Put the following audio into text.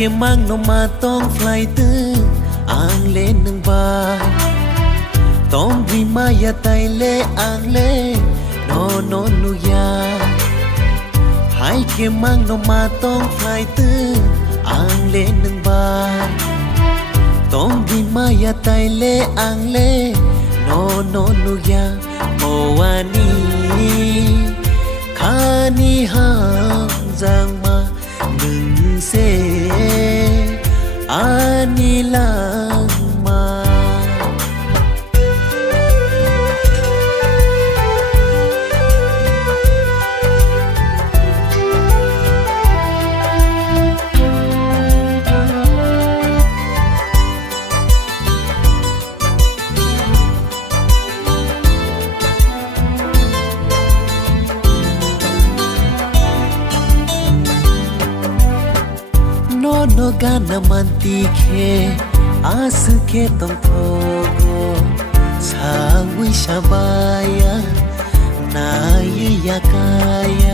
kia mang nó mà tông fly tư ang lên nâng vai tông vì mà ya tay lê ang lê no no nu ya hai kia mang nó mà tông fly tư ang lên nâng vai tông vì mà ya tay lê ang lê no no nu ya o ani khani hang giang ma nừng se ani lang ma no gana manti ke as ke tong thogo sa wi shabaya na ya kaya